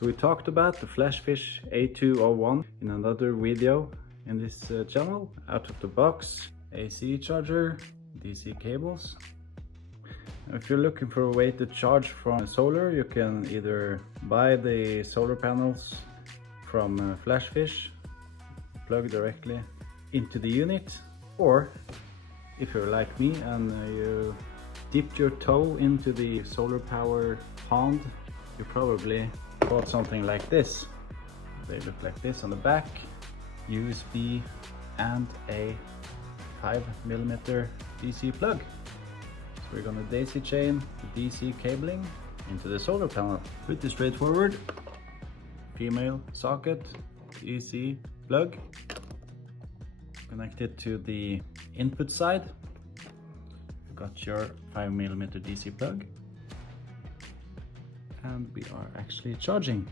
So we talked about the FlashFish A201 in another video in this channel. Out of the box, AC charger, DC cables. If you're looking for a way to charge from solar, you can either buy the solar panels from FlashFish, plug directly into the unit, or if you're like me and you dipped your toe into the solar power pond, you probably bought something like this. They look like this on the back, USB and a 5mm DC plug. So we're gonna daisy chain the DC cabling into the solar panel. Pretty straightforward. Female socket, DC plug. Connect it to the input side. Got your 5mm DC plug. And we are actually charging.